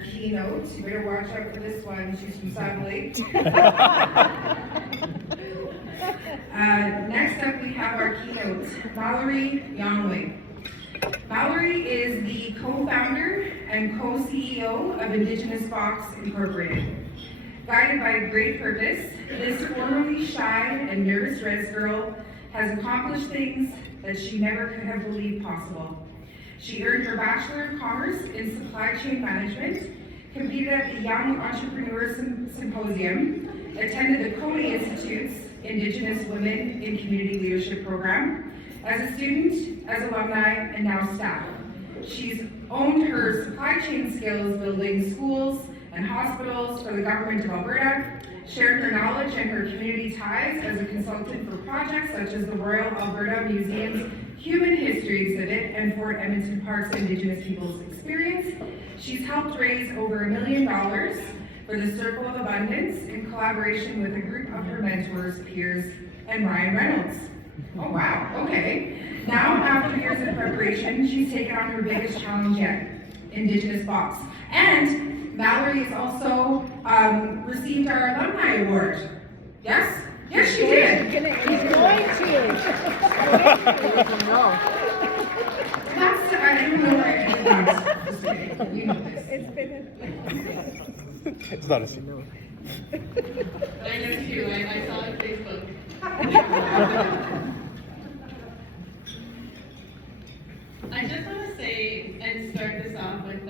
Keynote. You better watch out for this one. She's from Saddle Lake. Next up, we have our keynote, Mallory Yawnghwe. Mallory is the co-founder and co-CEO of Indigenous Box Incorporated. Guided by great purpose, this formerly shy and nervous res girl has accomplished things that she never could have believed possible. She earned her Bachelor of Commerce in Supply Chain Management, competed at the Young Entrepreneur Symposium, attended the Coney Institute's Indigenous Women in Community Leadership Program, as a student, as alumni, and now staff. She's owned her supply chain skills building schools and hospitals for the Government of Alberta, shared her knowledge and her community ties as a consultant for projects such as the Royal Alberta Museum's Human History Exhibit and Fort Edmonton Park's Indigenous Peoples Experience. She's helped raise over $1 million for the Circle of Abundance in collaboration with a group of her mentors, peers, and Ryan Reynolds. Oh wow, okay. Now, after years of preparation, she's taken on her biggest challenge yet, Indigenous Box. And Mallory has also received our Alumni Award. Yes? Yes, she did. He's going to. That's, I don't know why I did that. Just kidding. You know this. It's been It's not a secret. I know too. I saw it on Facebook. I just want to say and start this off with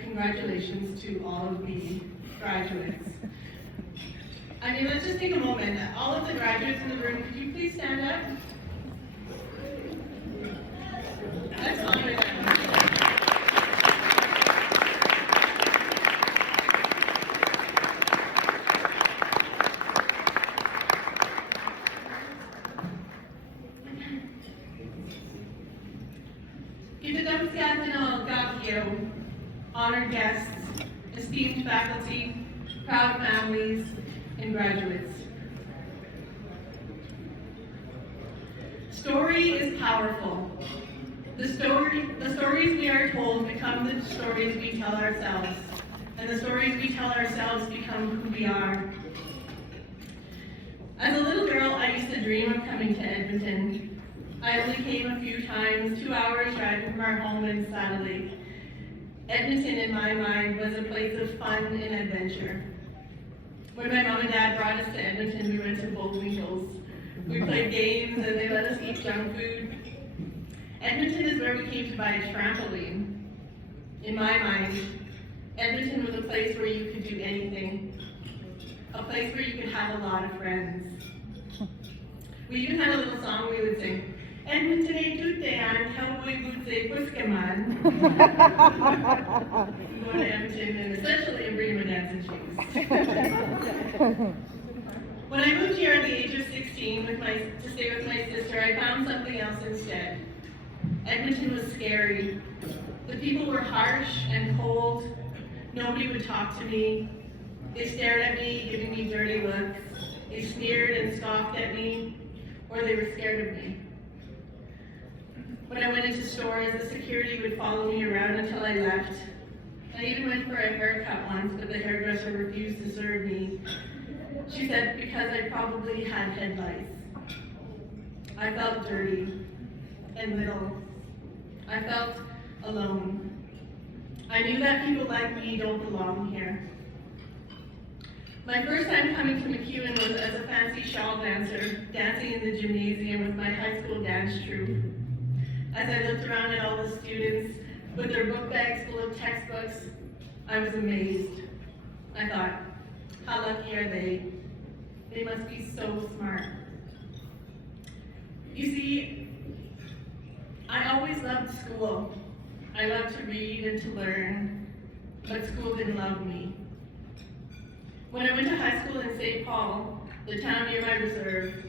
congratulations to all of the graduates. I mean, let's just take a moment. All of the graduates in the room, could you please stand up? Let's honor them. Kihew, honored guests, esteemed faculty, proud families, and graduates. Story is powerful. The stories we are told become the stories we tell ourselves, and the stories we tell ourselves become who we are. As a little girl, I used to dream of coming to Edmonton. I only came a few times, 2 hours driving from our home in Saddle Lake. Edmonton, in my mind, was a place of fun and adventure. When my mom and dad brought us to Edmonton, we went to Bullwinkles. We played games and they let us eat junk food. Edmonton is where we came to buy a trampoline. In my mind, Edmonton was a place where you could do anything. A place where you could have a lot of friends. We even had a little song we would sing. Edmonton ain't tutean, cowboy boots say puskaman. Go to Edmonton and essentially bring my dancing shoes. When I moved here at the age of 16 to stay with my sister, I found something else instead. Edmonton was scary. The people were harsh and cold. Nobody would talk to me. They stared at me, giving me dirty looks. They sneered and scoffed at me, or they were scared of me. When I went into stores, the security would follow me around until I left. I even went for a haircut once, but the hairdresser refused to serve me. She said because I probably had head lice. I felt dirty and little. I felt alone. I knew that people like me don't belong here. My first time coming to MacEwan was as a fancy shawl dancer, dancing in the gymnasium with my high school dance troupe. As I looked around at all the students with their book bags full of textbooks, I was amazed. I thought, how lucky are they? They must be so smart. You see, I always loved school. I loved to read and to learn, but school didn't love me. When I went to high school in St. Paul, the town near my reserve,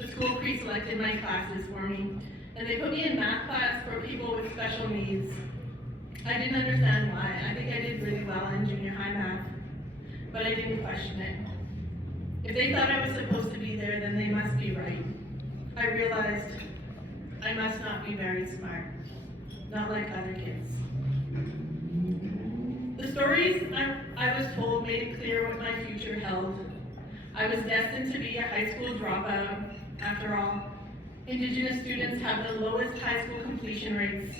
the school pre-selected my classes for me, and they put me in math class for people with special needs. I didn't understand why. I think I did really well in junior high math, but I didn't question it. If they thought I was supposed to be there, then they must be right. I realized I must not be very smart, not like other kids. The stories I was told made it clear what my future held. I was destined to be a high school dropout. After all, Indigenous students have the lowest high school completion rates.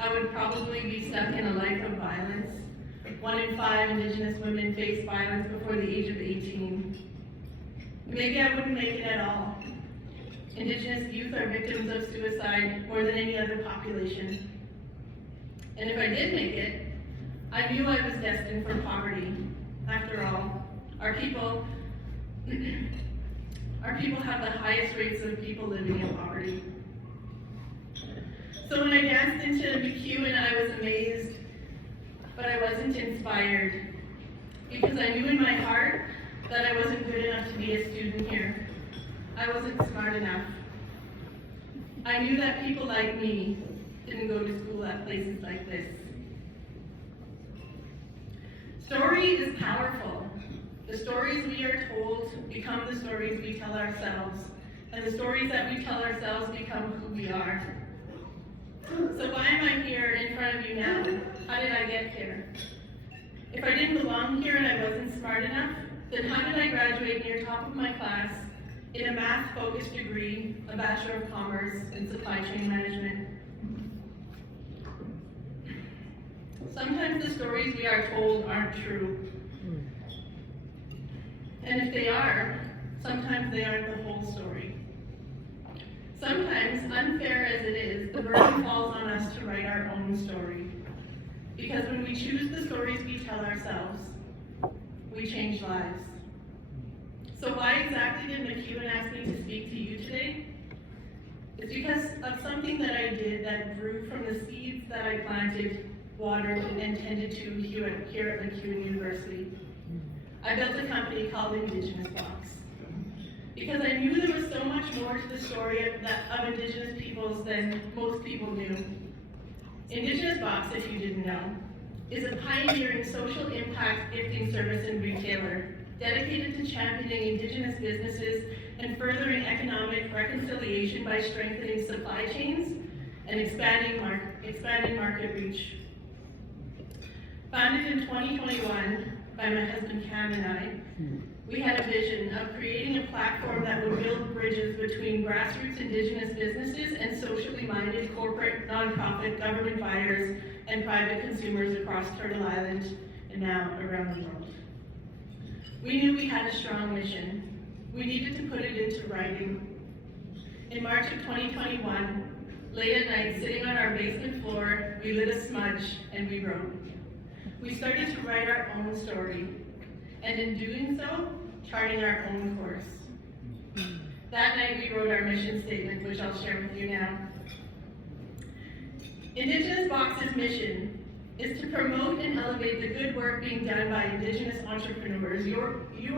I would probably be stuck in a life of violence. 1 in 5 Indigenous women face violence before the age of 18. Maybe I wouldn't make it at all. Indigenous youth are victims of suicide more than any other population. And if I did make it, I knew I was destined for poverty. After all, our people have the highest rates of people living in poverty. So when I danced into MacEwan, I was amazed, but I wasn't inspired, because I knew in my heart that I wasn't good enough to be a student here. I wasn't smart enough. I knew that people like me didn't go to school at places like this. Story is powerful. The stories we are told become the stories we tell ourselves, and the stories that we tell ourselves become who we are. So why am I here in front of you now? How did I get here? If I didn't belong here and I wasn't smart enough, then how did I graduate near top of my class in a math-focused degree, a Bachelor of Commerce in Supply Chain Management? Sometimes the stories we are told aren't true. And if they are, sometimes they aren't the whole story. Sometimes, unfair as it is, the burden falls on us to write our own story. Because when we choose the stories we tell ourselves, we change lives. So why exactly did MacEwan ask me to speak to you today? It's because of something that I did that grew from the seeds that I planted, watered, and tended to here at MacEwan University. I built a company called Indigenous Box, because I knew there was so much more to the story of Indigenous peoples than most people knew. Indigenous Box, if you didn't know, is a pioneering social impact gifting service and retailer dedicated to championing Indigenous businesses and furthering economic reconciliation by strengthening supply chains and expanding market reach. Founded in 2021 by my husband Cam and I, we had a vision of creating a platform that would build bridges between grassroots Indigenous businesses and socially minded corporate, nonprofit, government buyers, and private consumers across Turtle Island and now around the world. We knew we had a strong mission. We needed to put it into writing. In March of 2021, late at night, sitting on our basement floor, we lit a smudge and we wrote. We started to write our own story, and in doing so, charting our own course. That night we wrote our mission statement, which I'll share with you now. Indigenous Box's mission is to promote and elevate the good work being done by Indigenous entrepreneurs. You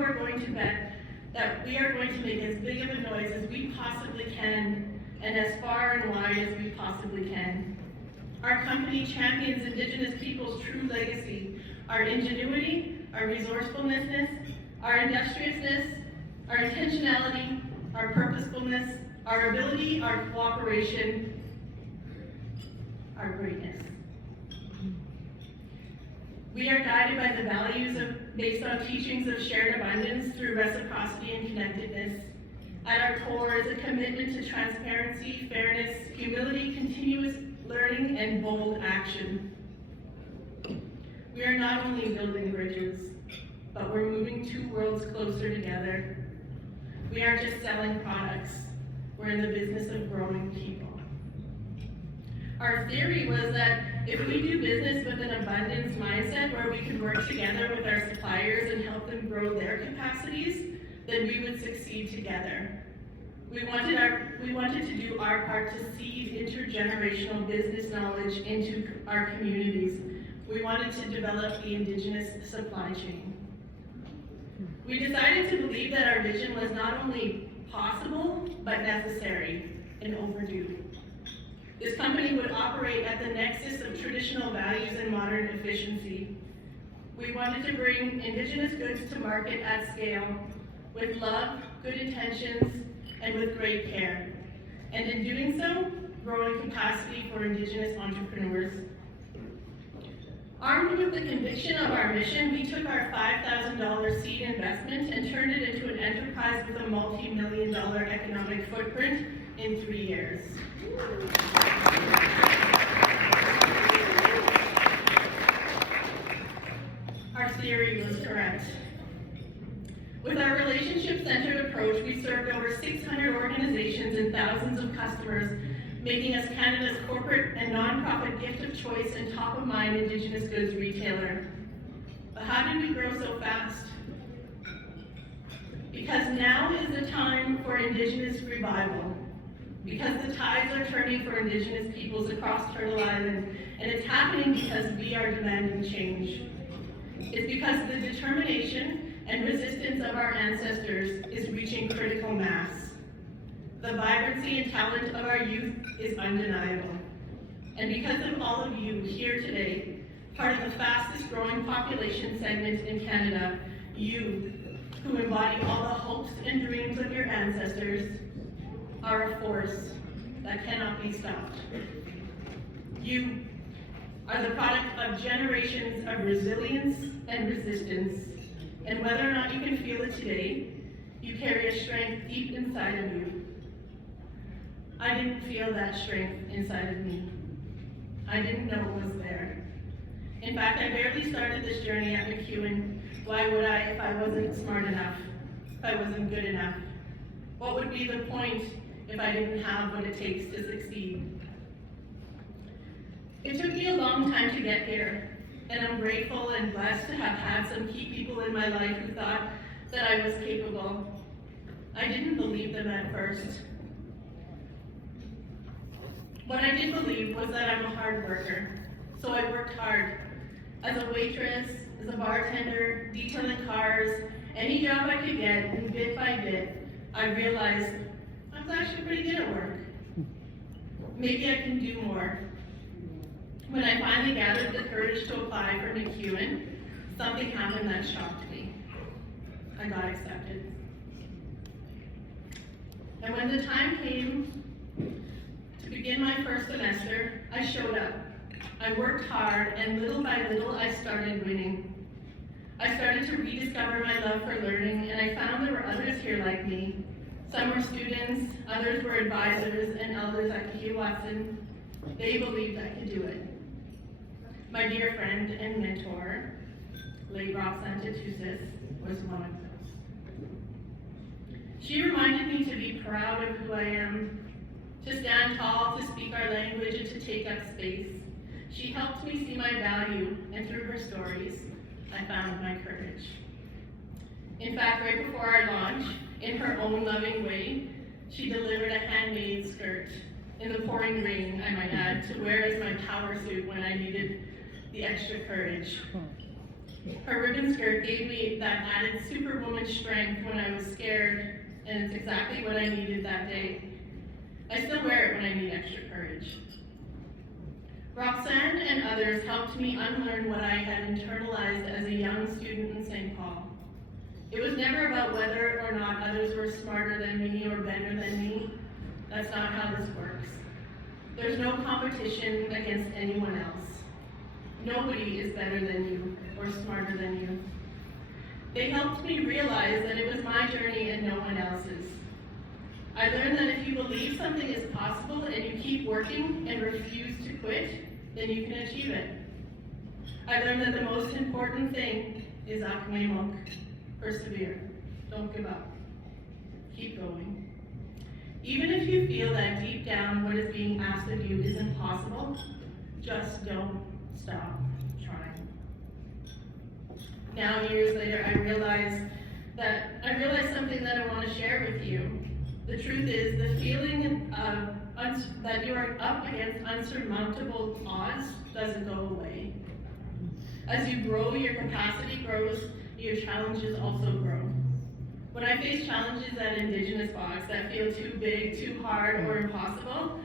are going to bet that we are going to make as big of a noise as we possibly can, and as far and wide as we possibly can. Our company champions Indigenous people's true legacy, our ingenuity, our resourcefulness, our industriousness, our intentionality, our purposefulness, our ability, our cooperation, our greatness. We are guided by the values based on teachings of shared abundance through reciprocity and connectedness. At our core is a commitment to transparency, fairness, humility, continuous learning, and bold action. We are not only building bridges, but we're moving two worlds closer together. We aren't just selling products, we're in the business of growing people. Our theory was that if we do business with an abundance mindset where we can work together with our suppliers and help them grow their capacities, then we would succeed together. We wanted to do our part to seed intergenerational business knowledge into our communities. We wanted to develop the Indigenous supply chain. We decided to believe that our vision was not only possible, but necessary and overdue. This company would operate at the nexus of traditional values and modern efficiency. We wanted to bring Indigenous goods to market at scale, with love, good intentions, and with great care. And in doing so, growing capacity for Indigenous entrepreneurs. Armed with the conviction of our mission, we took our $5,000 seed investment and turned it into an enterprise with a multi-million-dollar economic footprint in 3 years. Our theory was correct. With our relationship-centered approach, we served over 600 organizations and thousands of customers, making us Canada's corporate and nonprofit gift of choice and top-of-mind Indigenous goods retailer. But how did we grow so fast? Because now is the time for Indigenous revival. Because the tides are turning for Indigenous peoples across Turtle Island, and it's happening because we are demanding change. It's because the determination and resistance of our ancestors is reaching critical mass. The vibrancy and talent of our youth is undeniable. And because of all of you here today, part of the fastest growing population segment in Canada, you, who embody all the hopes and dreams of your ancestors, are a force that cannot be stopped. You are the product of generations of resilience and resistance, and whether or not you can feel it today, you carry a strength deep inside of you. I didn't feel that strength inside of me. I didn't know it was there. In fact, I barely started this journey at MacEwan. Why would I if I wasn't smart enough, if I wasn't good enough? What would be the point if I didn't have what it takes to succeed? It took me a long time to get here, and I'm grateful and blessed to have had some key people in my life who thought that I was capable. I didn't believe them at first. What I did believe was that I'm a hard worker, so I worked hard. As a waitress, as a bartender, detailing cars, any job I could get, and bit by bit, I realized I was actually pretty good at work. Maybe I can do more. When I finally gathered the courage to apply for MacEwan, something happened that shocked me. I got accepted. And when the time came to begin my first semester, I showed up. I worked hard, and little by little, I started winning. I started to rediscover my love for learning, and I found there were others here like me. Some were students, others were advisors and elders at Kihew. They believed I could do it. My dear friend and mentor, late Roxanne, was one of those. She reminded me to be proud of who I am, to stand tall, to speak our language, and to take up space. She helped me see my value, and through her stories, I found my courage. In fact, right before our launch, in her own loving way, she delivered a handmade skirt, in the pouring rain, I might add, to wear as my power suit when I needed the extra courage. Her ribbon skirt gave me that added superwoman strength when I was scared, and it's exactly what I needed that day. I still wear it when I need extra courage. Roxanne and others helped me unlearn what I had internalized as a young student in St. Paul. It was never about whether or not others were smarter than me or better than me. That's not how this works. There's no competition against anyone else. Nobody is better than you or smarter than you. They helped me realize that it was my journey and no one else's. I learned that if you believe something is possible and you keep working and refuse to quit, then you can achieve it. I learned that the most important thing is akmemok, persevere. Don't give up. Keep going. Even if you feel that deep down what is being asked of you is impossible, just don't stop trying. Now, years later, I realized something that I want to share with you. The truth is, the feeling that you are up against unsurmountable odds doesn't go away. As you grow, your capacity grows, your challenges also grow. When I face challenges at Indigenous Box that feel too big, too hard, or impossible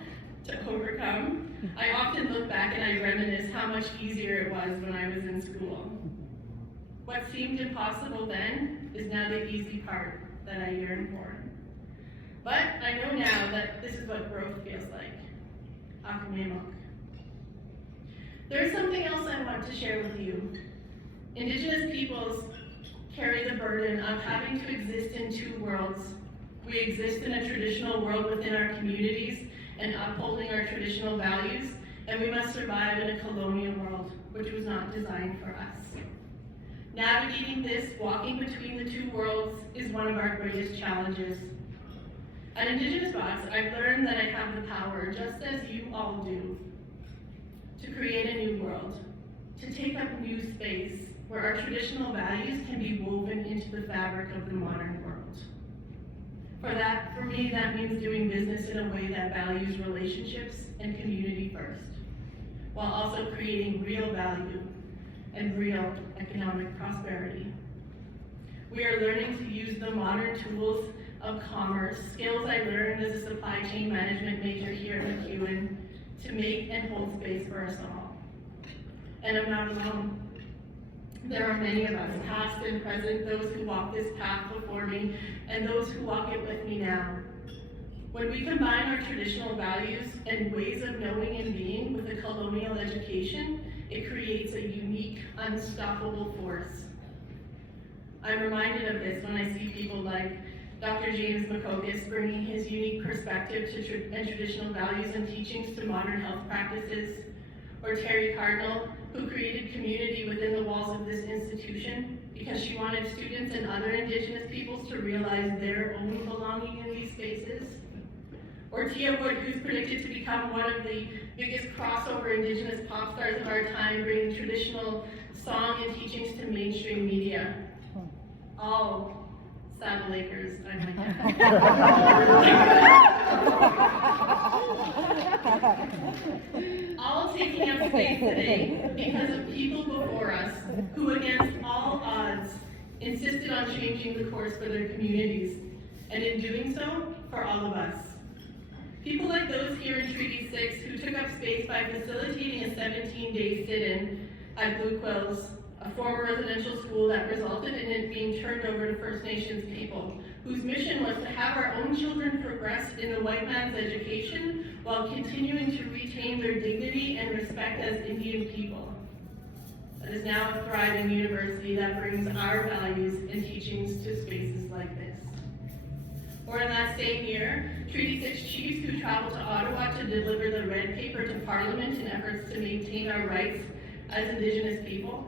to overcome, I often look back and I reminisce how much easier it was when I was in school. What seemed impossible then is now the easy part that I yearn for. But I know now that this is what growth feels like. Akmemok. There's something else I want to share with Indigenous peoples carry the burden of having to exist in two worlds. We exist in a traditional world within our communities and upholding our traditional values, and we must survive in a colonial world, which was not designed for us. Navigating this, walking between the two worlds, is one of our greatest challenges. At Indigenous Box, I've learned that I have the power, just as you all do, to create a new world, to take up new space where our traditional values can be woven into the fabric of the modern world. For me, that means doing business in a way that values relationships and community first, while also creating real value and real economic prosperity. We are learning to use the modern tools of commerce, skills I learned as a supply chain management major here at MacEwan, to make and hold space for us all. And I'm not alone. There are many of us, past and present, those who walk this path before me, and those who walk it with me now. When we combine our traditional values and ways of knowing and being with a colonial education, it creates a unique, unstoppable force. I'm reminded of this when I see people like Dr. James McCocus bringing his unique perspective to traditional values and teachings to modern health practices, or Terry Cardinal, who created community within the walls of this institution because she wanted students and other Indigenous peoples to realize their own belonging in these spaces, or Kihew, who's predicted to become one of the biggest crossover Indigenous pop stars of our time, bringing traditional song and teachings to mainstream media. All Saddle Lakers, I might add. All taking up space today because of people before us who, against all odds, insisted on changing the course for their communities, and in doing so, for all of us. People like those here in Treaty 6 who took up space by facilitating a 17-day sit-in at Blue Quills, a former residential school that resulted in it being turned over to First Nations people, whose mission was to have our own children progress in the white man's education while continuing to retain their dignity and respect as Indian people. That is now a thriving university that brings our values and teachings to spaces like this. Or in that same year, Treaty 6 chiefs who traveled to Ottawa to deliver the red paper to Parliament in efforts to maintain our rights as Indigenous people.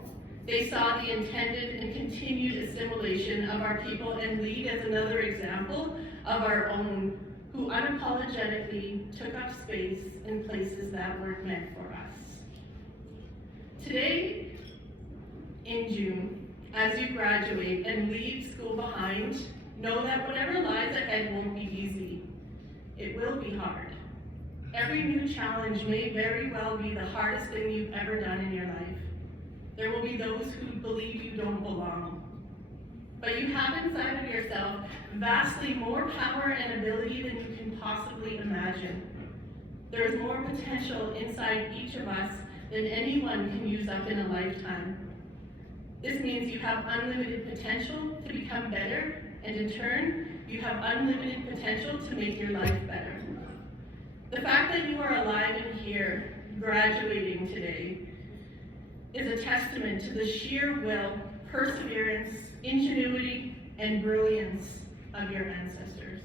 They saw the intended and continued assimilation of our people and lead as another example of our own who unapologetically took up space in places that weren't meant for us. Today, in June, as you graduate and leave school behind, know that whatever lies ahead won't be easy. It will be hard. Every new challenge may very well be the hardest thing you've ever done in your life. There will be those who believe you don't belong. But you have inside of yourself vastly more power and ability than you can possibly imagine. There is more potential inside each of us than anyone can use up in a lifetime. This means you have unlimited potential to become better, and in turn, you have unlimited potential to make your life better. The fact that you are alive and here, graduating today, is a testament to the sheer will, perseverance, ingenuity, and brilliance of your ancestors,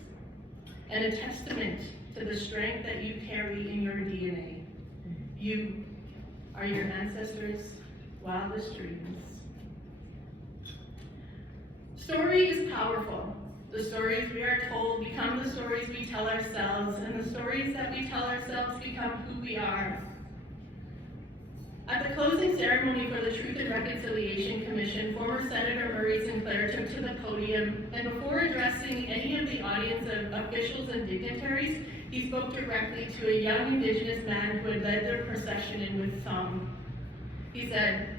and a testament to the strength that you carry in your DNA. You are your ancestors' wildest dreams. Story is powerful. The stories we are told become the stories we tell ourselves, and the stories that we tell ourselves become who we are. At the closing ceremony for the Truth and Reconciliation Commission, former Senator Murray Sinclair took to the podium, and before addressing any of the audience of officials and dignitaries, he spoke directly to a young Indigenous man who had led their procession in with song. He said,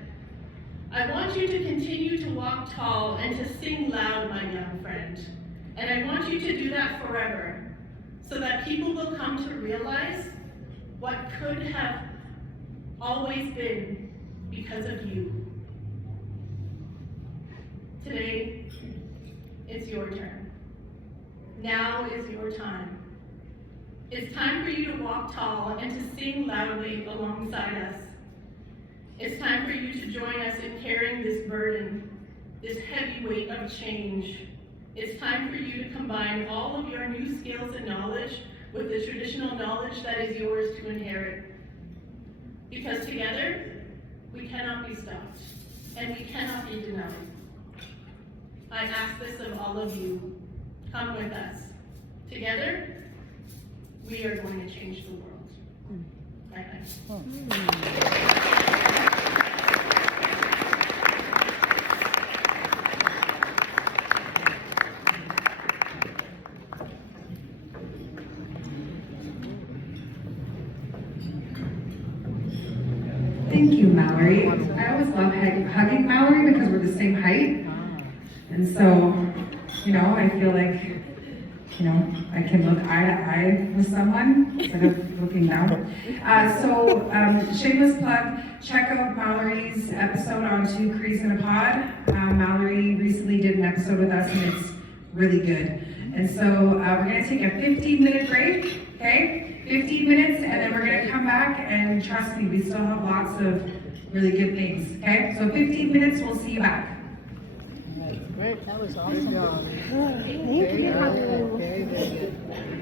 "I want you to continue to walk tall and to sing loud, my young friend. And I want you to do that forever, so that people will come to realize what could have always been because of you." Today, it's your turn. Now is your time. It's time for you to walk tall and to sing loudly alongside us. It's time for you to join us in carrying this burden this heavy weight of change. It's time for you to combine all of your new skills and knowledge with the traditional knowledge that is yours to inherit. Because together, we cannot be stopped, and we cannot be denied. I ask this of all of you. Come with us. Together, we are going to change the world. Bye-bye. Thank you, Mallory. I always love hugging Mallory because we're the same height. And so, I feel like, I can look eye to eye with someone instead of looking down. Shameless plug, check out Mallory's episode on Two Crease in a Pod. Mallory recently did an episode with us and it's really good. And so we're gonna take a 15-minute break, okay? 15 minutes, and then we're gonna come back, and trust me, we still have lots of really good things, okay? So 15 minutes, we'll see you back. Great, that was awesome. Good job. Thank you. Very good.